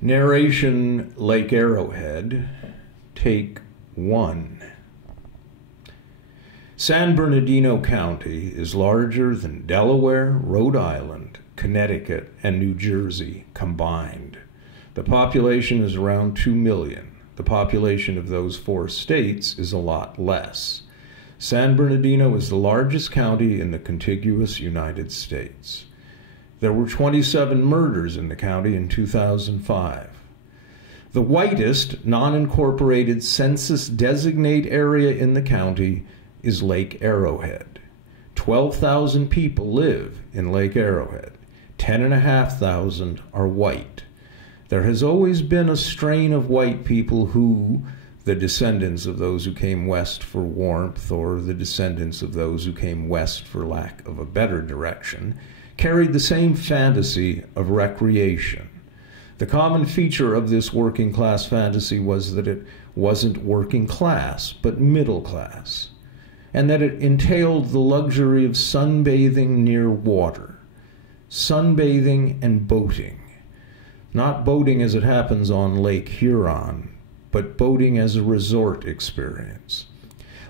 Narration: Lake Arrowhead, take 1. San Bernardino County is larger than Delaware, Rhode Island, Connecticut, and New Jersey combined. The population is around 2 million. The population of those 4 states is a lot less. San Bernardino is the largest county in the contiguous United States. There were 27 murders in the county in 2005. The whitest non-incorporated census-designate area in the county is Lake Arrowhead. 12,000 people live in Lake Arrowhead. 10,500 are white. There has always been a strain of white people who, the descendants of those who came west for warmth, or the descendants of those who came west for lack of a better direction, carried the same fantasy of recreation. The common feature of this working class fantasy was that it wasn't working class, but middle class, and that it entailed the luxury of sunbathing near water. Sunbathing and boating. Not boating as it happens on Lake Huron, but boating as a resort experience.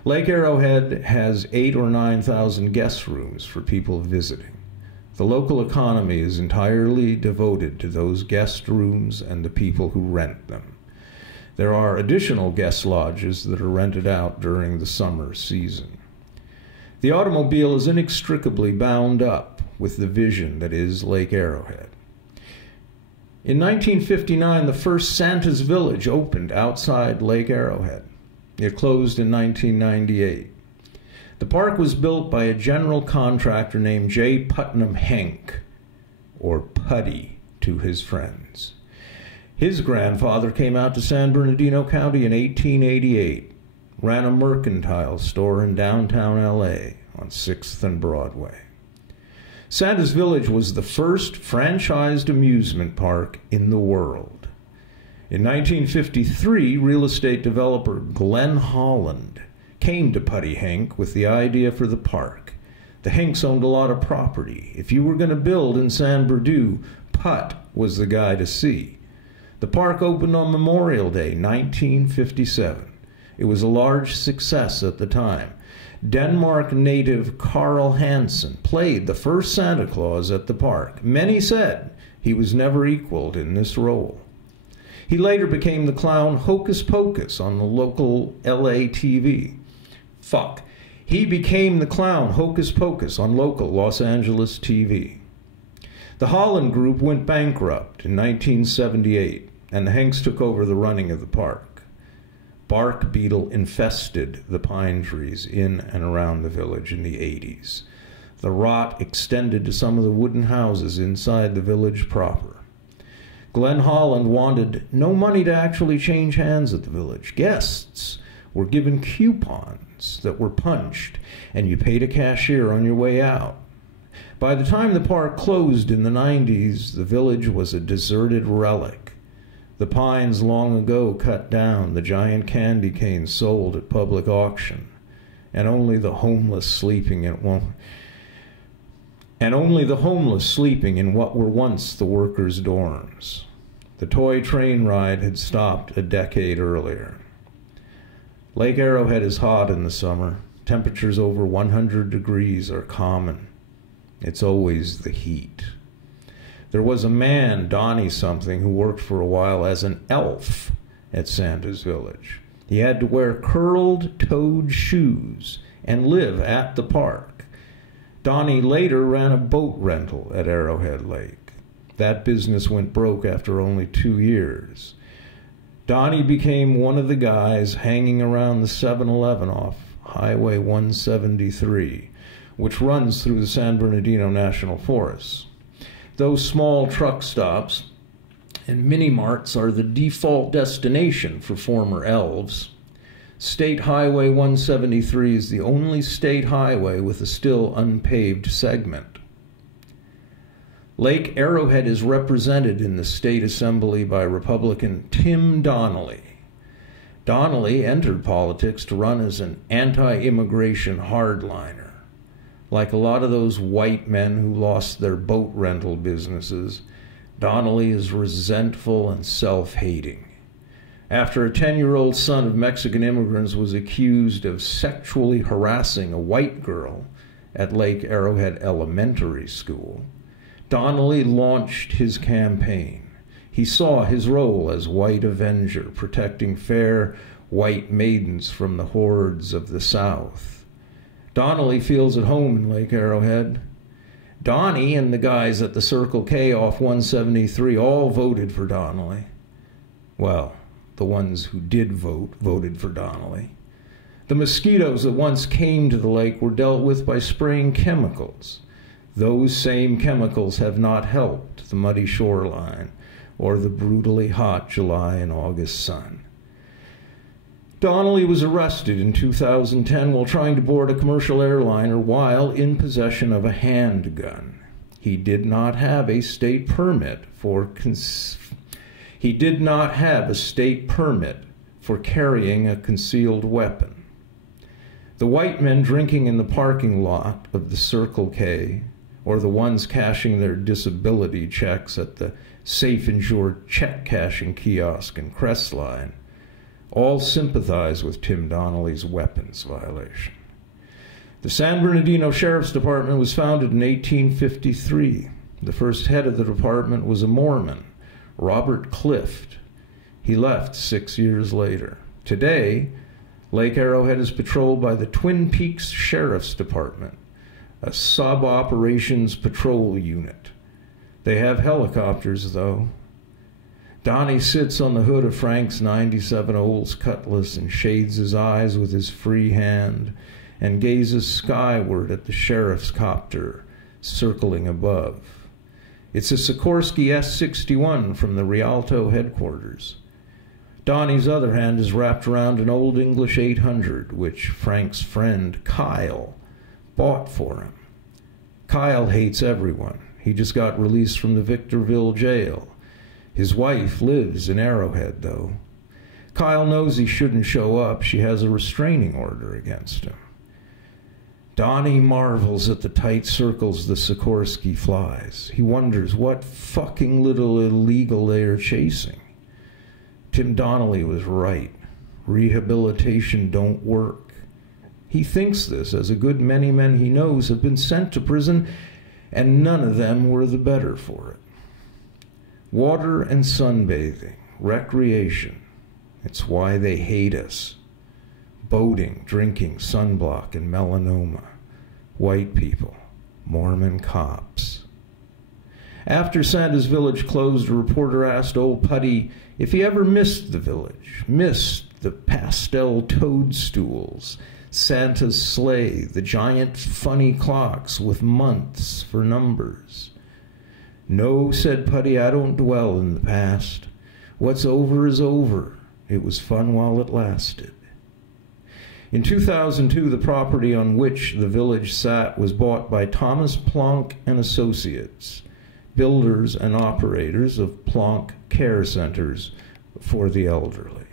Lake Arrowhead has 8,000 or 9,000 guest rooms for people visiting. The local economy is entirely devoted to those guest rooms and the people who rent them. There are additional guest lodges that are rented out during the summer season. The automobile is inextricably bound up with the vision that is Lake Arrowhead. In 1959, the first Santa's Village opened outside Lake Arrowhead. It closed in 1998. The park was built by a general contractor named J. Putnam Henk, or Putty to his friends. His grandfather came out to San Bernardino County in 1888, ran a mercantile store in downtown LA on 6th and Broadway. Santa's Village was the first franchised amusement park in the world. In 1953, real estate developer Glenn Holland came to Putty Henk with the idea for the park. The Henks owned a lot of property. If you were going to build in San Bernardino, Putt was the guy to see. The park opened on Memorial Day, 1957. It was a large success at the time. Denmark native Carl Hansen played the first Santa Claus at the park. Many said he was never equaled in this role. He later became the clown Hocus Pocus on the local LA TV. He became the clown Hocus Pocus on local Los Angeles TV. The Holland Group went bankrupt in 1978, and the Henks took over the running of the park. Bark beetle infested the pine trees in and around the village in the 80s. The rot extended to some of the wooden houses inside the village proper. Glenn Holland wanted no money to actually change hands at the village. Guests were given coupons that were punched, and you paid a cashier on your way out. By the time the park closed in the 90s, the village was a deserted relic. The pines long ago cut down, the giant candy canes sold at public auction, and only the homeless sleeping in what were once the workers' dorms. The toy train ride had stopped a decade earlier. Lake Arrowhead is hot in the summer. Temperatures over 100 degrees are common. It's always the heat. There was a man, Donnie something, who worked for a while as an elf at Santa's Village. He had to wear curled-toed shoes and live at the park. Donnie later ran a boat rental at Arrowhead Lake. That business went broke after only 2 years. Donnie became one of the guys hanging around the 7-Eleven off Highway 173, which runs through the San Bernardino National Forest. Those small truck stops and mini-marts are the default destination for former elves. State Highway 173 is the only state highway with a still unpaved segment. Lake Arrowhead is represented in the state assembly by Republican Tim Donnelly. Donnelly entered politics to run as an anti-immigration hardliner. Like a lot of those white men who lost their boat rental businesses, Donnelly is resentful and self-hating. After a 10-year-old son of Mexican immigrants was accused of sexually harassing a white girl at Lake Arrowhead Elementary School, Donnelly launched his campaign. He saw his role as white avenger, protecting fair white maidens from the hordes of the South. Donnelly feels at home in Lake Arrowhead. Donnie and the guys at the Circle K off 173 all voted for Donnelly. Well, the ones who did vote voted for Donnelly. The mosquitoes that once came to the lake were dealt with by spraying chemicals. Those same chemicals have not helped the muddy shoreline or the brutally hot July and August sun. Donnelly was arrested in 2010 while trying to board a commercial airliner while in possession of a handgun. He did not have a state permit for carrying a concealed weapon. The white men drinking in the parking lot of the Circle K, or the ones cashing their disability checks at the Safe Insured check cashing kiosk in Crestline, all sympathize with Tim Donnelly's weapons violation. The San Bernardino Sheriff's Department was founded in 1853. The first head of the department was a Mormon, Robert Clift. He left 6 years later. Today, Lake Arrowhead is patrolled by the Twin Peaks Sheriff's Department, a sub-operations patrol unit. They have helicopters, though. Donnie sits on the hood of Frank's 97 Olds Cutlass and shades his eyes with his free hand and gazes skyward at the sheriff's copter circling above. It's a Sikorsky S-61 from the Rialto headquarters. Donnie's other hand is wrapped around an Old English 800, which Frank's friend Kyle bought for him. Kyle hates everyone. He just got released from the Victorville jail. His wife lives in Arrowhead, though. Kyle knows he shouldn't show up. She has a restraining order against him. Donnie marvels at the tight circles the Sikorsky flies. He wonders what fucking little illegal they are chasing. Tim Donnelly was right. Rehabilitation don't work. He thinks this, as a good many men he knows have been sent to prison, and none of them were the better for it. Water and sunbathing, recreation, it's why they hate us. Boating, drinking, sunblock, and melanoma. White people, Mormon cops. After Santa's Village closed, a reporter asked old Putty if he ever missed the village, missed the pastel toadstools, Santa's sleigh, the giant funny clocks with months for numbers. No, said Putty, I don't dwell in the past. What's over is over. It was fun while it lasted. In 2002, the property on which the village sat was bought by Thomas Plonk and Associates, builders and operators of Plonk Care Centers for the elderly.